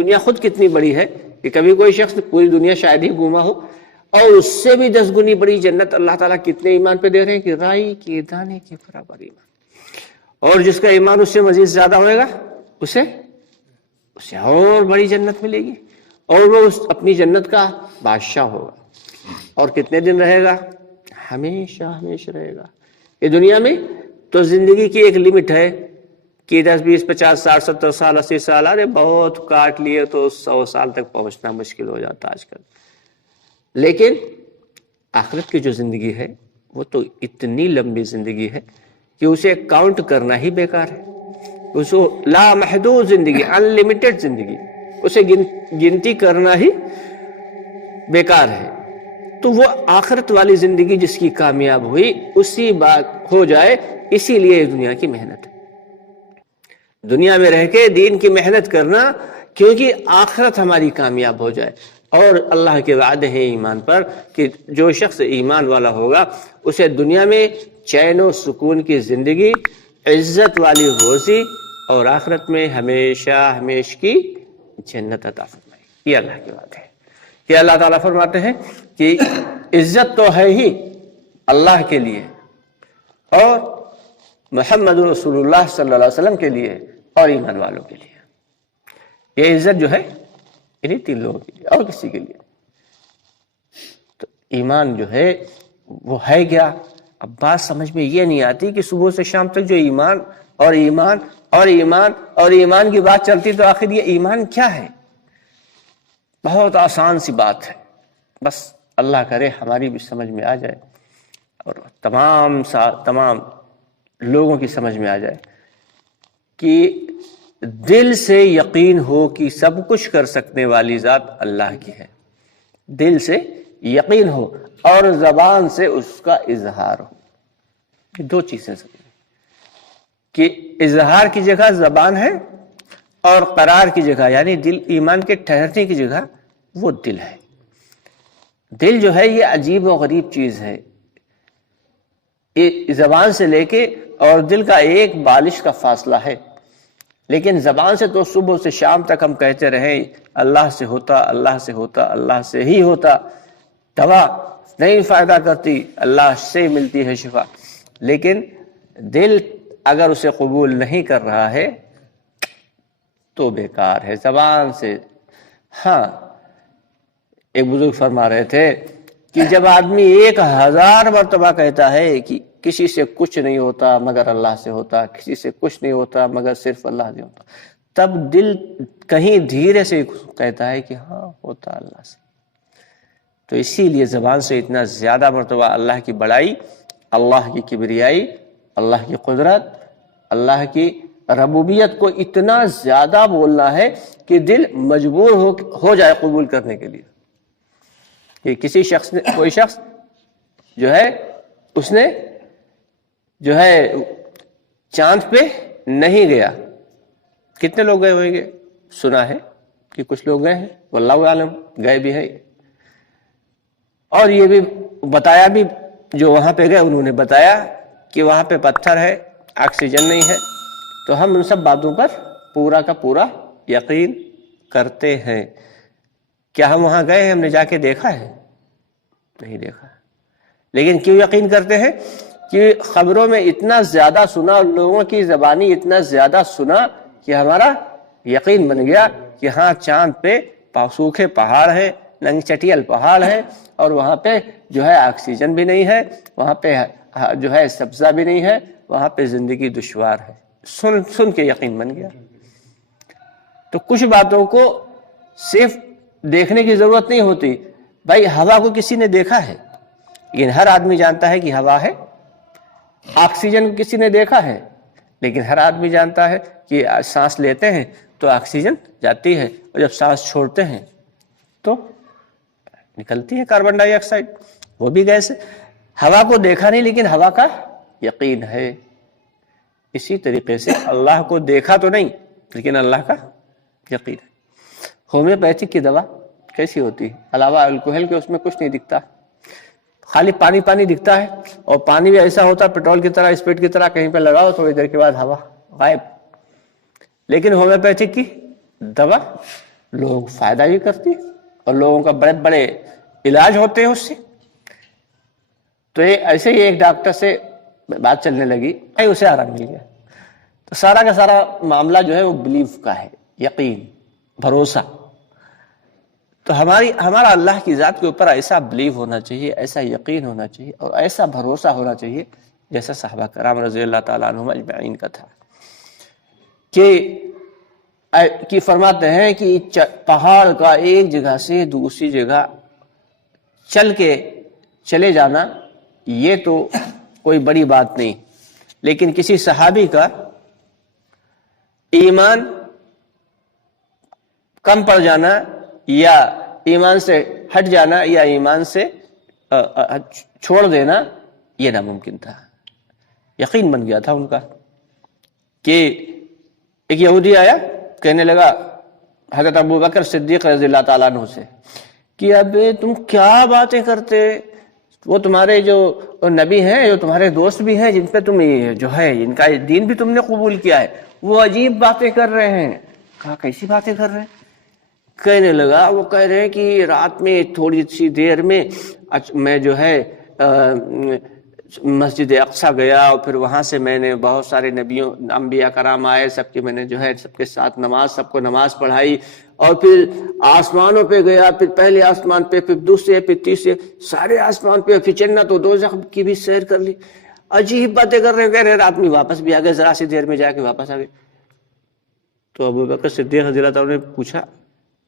دنیا خود کتنی بڑی ہے کہ کبھی کوئی شخص پوری دنیا شاید ہی گھوما ہو، اور اس سے بھی 10 گنی بڑی جنت اللہ تعالیٰ کتنے ایمان پہ دے رہے ہیں کہ رائی کے دانے کے برابر ایمان، اور جس کا ایمان اس سے مزید زیادہ ہوئے گا اسے اور بڑی جنت ملے گی، اور وہ اپنی جنت کا بادشاہ ہوگا، اور کتنے دن رہے گا؟ ہمیشہ ہمیشہ رہے گا۔ یہ دنیا میں تو زندگی کی ایک لمٹ ہے کہ 10 20 50 60 70 سال 80 سال، ارے بہت کاٹ لیے تو 100 سال تک پہنچنا مشکل ہو جاتا آج کل، لیکن آخرت کی جو زندگی ہے وہ تو اتنی لمبی زندگی ہے کہ اسے کاؤنٹ کرنا ہی بیکار ہے، اسے لا محدود زندگی، ان لمیٹڈ زندگی، اسے گنتی کرنا ہی بیکار ہے۔ تو وہ آخرت والی زندگی جس کی کامیاب ہوئی اسی بات ہو جائے، اسی لیے دنیا کی محنت ہے، دنیا میں رہ کے دین کی محنت کرنا، کیونکہ آخرت ہماری کامیاب ہو جائے۔ اور اللہ کے وعدے ہیں ایمان پر کہ جو شخص ایمان والا ہوگا اسے دنیا میں چین و سکون کی زندگی، عزت والی روزی، اور آخرت میں ہمیشہ ہمیش کی جنت عطا فرمائے۔ یہ اللہ کی بات ہے کہ اللہ تعالیٰ فرماتے ہیں کہ عزت تو ہے ہی اللہ کے لیے اور محمد رسول اللہ صلی اللہ علیہ وسلم کے لیے اور ایمان والوں کے لیے۔ یہ عزت جو ہے انہیں 3 لوگوں کے لیے اور کسی کے لیے۔ تو ایمان جو ہے وہ ہے کیا؟ اب بات سمجھ میں یہ نہیں آتی کہ صبح سے شام تک جو ایمان اور ایمان اور ایمان اور ایمان کی بات چلتی، تو آخر یہ ایمان کیا ہے؟ بہت آسان سی بات ہے، بس اللہ کرے ہماری بھی سمجھ میں آ جائے اور تمام لوگوں کی سمجھ میں آ جائے کہ دل سے یقین ہو کہ سب کچھ کر سکنے والی ذات اللہ کی ہے، دل سے یقین ہو اور زبان سے اس کا اظہار ہو۔ یہ 2 چیزیں سمجھیں کہ اظہار کی جگہ زبان ہے اور قرار کی جگہ یعنی دل، ایمان کے ٹھہرنے کی جگہ وہ دل ہے۔ دل جو ہے یہ عجیب و غریب چیز ہے، یہ زبان سے لے کے اور دل کا ایک بالش کا فاصلہ ہے، لیکن زبان سے تو صبح سے شام تک ہم کہتے رہیں اللہ سے ہوتا، اللہ سے ہوتا، اللہ سے ہی ہوتا، دوا نہیں فائدہ کرتی، اللہ سے ملتی ہے شفا، لیکن دل اگر اسے قبول نہیں کر رہا ہے تو بیکار ہے زبان سے۔ ہاں، ایک بزرگ فرما رہے تھے کہ جب آدمی 1000 مرتبہ کہتا ہے کہ کسی سے کچھ نہیں ہوتا مگر اللہ سے ہوتا، کسی سے کچھ نہیں ہوتا مگر صرف اللہ سے ہوتا، تب دل کہیں دھیرے سے کہتا ہے کہ ہاں ہوتا اللہ سے۔ تو اسی لیے زبان سے اتنا زیادہ مرتبہ اللہ کی بڑائی، اللہ کی کبریائی، اللہ کی قدرت، اللہ کی ربوبیت کو اتنا زیادہ بولنا ہے کہ دل مجبور ہو جائے قبول کرنے کے لیے۔ کہ کسی شخص نے، کوئی شخص جو ہے اس نے جو ہے چاند پہ نہیں گیا، کتنے لوگ گئے ہوئیں گے؟ سنا ہے کہ کچھ لوگ گئے ہیں، واللہ عالم گئے بھی ہے، اور یہ بھی بتایا بھی، جو وہاں پہ گئے انہوں نے بتایا کہ وہاں پہ پتھر ہے، آکسیجن نہیں ہے۔ تو ہم ان سب باتوں پر پورا کا پورا یقین کرتے ہیں۔ کیا ہم وہاں گئے ہیں؟ ہم نے جا کے دیکھا ہے؟ نہیں دیکھا، لیکن کیوں یقین کرتے ہیں؟ کہ خبروں میں اتنا زیادہ سنا اور لوگوں کی زبانی اتنا زیادہ سنا کہ ہمارا یقین بن گیا کہ ہاں چاند پہ سوکھے پہاڑ ہیں، ننگ چٹیل پہاڑ ہے، اور وہاں پہ جو ہے آکسیجن بھی نہیں ہے، وہاں پہ جو ہے سبزہ بھی نہیں ہے، وہاں پہ زندگی دشوار ہے۔ سن کے یقین بن گیا۔ تو کچھ باتوں کو صرف دیکھنے کی ضرورت نہیں ہوتی۔ بھائی ہوا کو کسی نے دیکھا ہے؟ لیکن ہر آدمی جانتا ہے کہ ہوا ہے۔ آکسیجن کو کسی نے دیکھا ہے؟ لیکن ہر آدمی جانتا ہے کہ سانس لیتے ہیں تو آکسیجن جاتی ہے، اور جب سانس چھوڑتے ہیں تو نکلتی ہے کاربن ڈائی آکسائڈ، وہ بھی گیس ہے۔ ہوا کو دیکھا نہیں لیکن ہوا کا یقین ہے۔ اسی طریقے سے اللہ کو دیکھا تو نہیں لیکن اللہ کا یقین ہے۔ ہومیوپیتھک کی دوا کیسی ہوتی ہے؟ علاوہ الکوہل کے اس میں کچھ نہیں دکھتا، خالی پانی پانی دکھتا ہے، اور پانی بھی ایسا ہوتا ہے پیٹرول کی طرح، اسپرٹ کی طرح، کہیں پہ لگاؤ تھوڑی دیر کے بعد ہوا غائب۔ لیکن ہومیوپیتھک کی دوا لوگوں کو فائدہ بھی کرتی ہے اور لوگوں کا بڑے بڑے علاج ہوتے ہیں اس سے. تو ایسے ہی ایک ڈاکٹر سے بات چلنے لگی، اسے آرام مل گیا. تو سارا کا سارا معاملہ جو ہے وہ بلیف کا ہے، یقین، بھروسہ. تو ہمارا اللہ کی ذات کے اوپر ایسا بلیف ہونا چاہیے، ایسا یقین ہونا چاہیے اور ایسا بھروسہ ہونا چاہیے جیسا صحابہ کرام رضی اللہ تعالیٰ عنہم اجمعین کا تھا. کہ فرماتے ہیں کہ پہاڑ کا ایک جگہ سے دوسری جگہ چلے جانا یہ تو کوئی بڑی بات نہیں، لیکن کسی صحابی کا ایمان کم پڑ جانا یا ایمان سے ہٹ جانا یا ایمان سے چھوڑ دینا یہ ناممکن تھا. یقین بن گیا تھا ان کا. کہ ایک یہودی آیا، کہنے لگا حضرت ابوبکر صدیق رضی اللہ تعالیٰ عنہ سے کہ اب تم کیا باتیں کرتے، وہ تمہارے جو نبی ہیں، جو تمہارے دوست بھی ہیں، جن پہ تم جو ہے جن کا دین بھی تم نے قبول کیا ہے، وہ عجیب باتیں کر رہے ہیں. کہا کیسی باتیں کر رہے ہیں؟ کہنے لگا وہ کہہ رہے ہیں کہ رات میں تھوڑی سی دیر میں میں جو ہے مسجد اقصیٰ گیا اور پھر وہاں سے میں نے بہت سارے انبیاء کرام آئے، سب کے میں نے جو ہے سب کے ساتھ سب کو نماز پڑھائی، اور پھر آسمانوں پہ گیا، پھر پہلے آسمان پہ، پھر دوسرے، پھر تیسرے، سارے آسمان پہ، پھر جنت و دوزخ کی بھی سیر کر لی. عجیب باتیں کر رہے ہیں. کہہ رہے رات میں واپس بھی آ گئے، ذرا سی دیر میں جا کے واپس آ گئے. تو ابوبکر صدیق رضی اللہ تعالیٰ نے پوچھا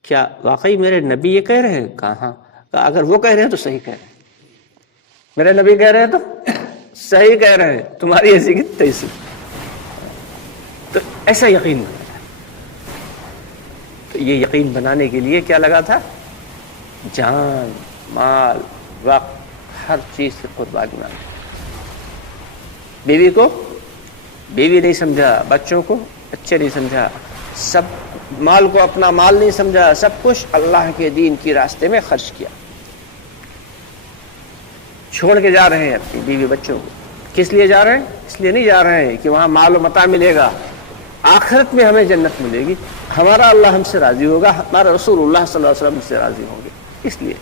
کیا واقعی میرے نبی یہ کہہ رہے ہیں؟ کہاں؟ اگر وہ کہہ رہے ہیں تو صحیح کہہ رہے ہیں، میرے نبی کہہ رہے ہیں تو صحیح کہہ رہے ہیں، تمہاری ایسی کی تیسی. تو ایسا یقین بنا تھا. تو یہ یقین بنانے کے لیے کیا لگا تھا؟ جان، مال، وقت، ہر چیز سے قربانی مانگی. بیوی کو بیوی نہیں سمجھا، بچوں کو بچے نہیں سمجھا، سب مال کو اپنا مال نہیں سمجھا، سب کچھ اللہ کے دین کی راستے میں خرچ کیا. چھوڑ کے جا رہے ہیں اپنی بیوی بچوں کو. کس لیے جا رہے ہیں؟ اس لیے نہیں جا رہے ہیں کہ وہاں مال و متاع ملے گا، آخرت میں ہمیں جنت ملے گی، ہمارا اللہ ہم سے راضی ہوگا، ہمارا رسول اللہ صلی اللہ علیہ وسلم سے راضی ہوں گے، اس لیے.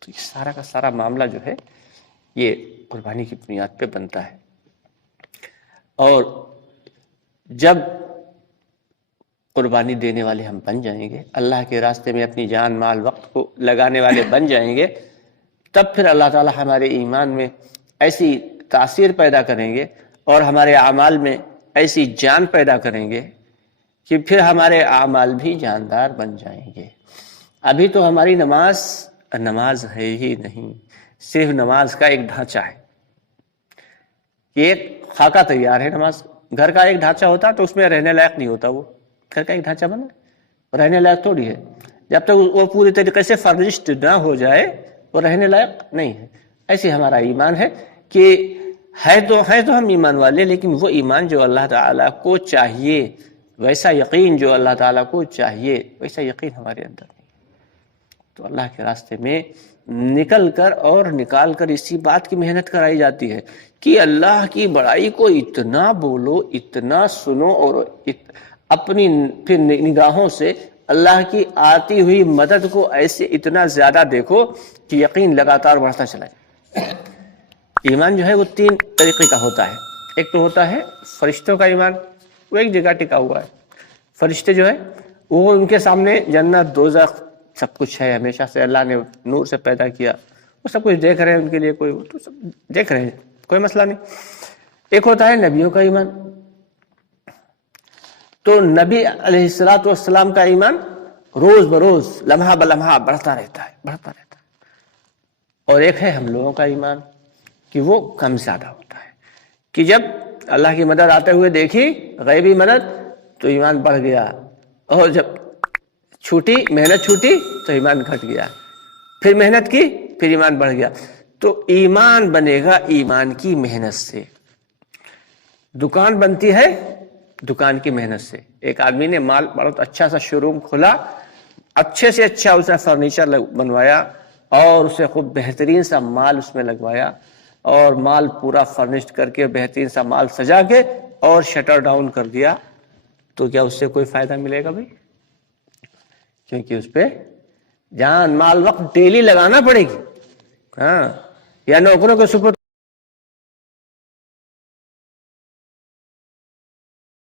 تو یہ سارا کا سارا معاملہ جو ہے یہ قربانی کی بنیاد پہ بنتا ہے. اور جب قربانی دینے والے ہم بن جائیں گے، اللہ کے راستے میں اپنی جان، مال، وقت کو لگانے والے بن جائیں گے، تب پھر اللہ تعالیٰ ہمارے ایمان میں ایسی تاثیر پیدا کریں گے اور ہمارے اعمال میں ایسی جان پیدا کریں گے کہ پھر ہمارے اعمال بھی جاندار بن جائیں گے. ابھی تو ہماری نماز ہے ہی نہیں، صرف نماز کا ایک ڈھانچہ ہے. ایک خاکہ تیار ہے. نماز گھر کا ایک ڈھانچہ ہوتا تو اس میں رہنے لائق نہیں ہوتا. وہ گھر کا ایک ڈھانچہ بنا رہنے لائق تھوڑی ہے. جب تک وہ پوری طریقے سے فرنشڈ نہ ہو جائے وہ رہنے لائق نہیں ہے. ایسے ہمارا ایمان ہے کہ ہے تو ہم ایمان والے، لیکن وہ ایمان جو اللہ تعالیٰ کو چاہیے، ویسا یقین جو اللہ تعالیٰ کو چاہیے، ویسا یقین ہمارے اندر نہیں. تو اللہ کے راستے میں نکال کر اسی بات کی محنت کرائی جاتی ہے کہ اللہ کی بڑائی کو اتنا بولو، اتنا سنو، اور اپنی پھر نگاہوں سے اللہ کی آتی ہوئی مدد کو ایسے اتنا زیادہ دیکھو کہ یقین لگاتار بڑھتا چلا جائے. ایمان جو ہے وہ 3 طریقے کا ہوتا ہے. ایک تو ہوتا ہے فرشتوں کا ایمان، وہ ایک جگہ ٹکا ہوا ہے. فرشتے جو ہے وہ ان کے سامنے جنت، دوزخ سب کچھ ہے، ہمیشہ سے اللہ نے نور سے پیدا کیا، وہ سب کچھ دیکھ رہے ہیں، ان کے لیے کوئی تو سب دیکھ رہے ہیں، کوئی مسئلہ نہیں. ایک ہوتا ہے نبیوں کا ایمان. تو نبی علیہ السلام کا ایمان روز بروز، لمحہ بلمحہ بڑھتا رہتا ہے. اور ایک ہے ہم لوگوں کا ایمان کہ وہ کم زیادہ ہوتا ہے کہ جب اللہ کی مدد آتے ہوئے دیکھی، غیبی مدد، تو ایمان بڑھ گیا، اور جب محنت چھوٹی تو ایمان گھٹ گیا، پھر محنت کی، پھر ایمان بڑھ گیا. تو ایمان بنے گا ایمان کی محنت سے. دکان بنتی ہے دکان کی محنت سے. ایک آدمی نے مال بہت اچھا سا شو روم کھولا، اچھے سے اچھا اس نے فرنیچر بنوایا اور اسے خوب بہترین سا مال اس میں لگوایا، اور مال پورا فرنشڈ کر کے بہترین سا مال سجا کے اور شٹر ڈاؤن کر دیا. تو کیا اس سے کوئی فائدہ ملے گا بھائی؟ کیونکہ اس پہ جان مال وقت ڈیلی لگانا پڑے گی. ہاں، یا نوکروں کے سپرد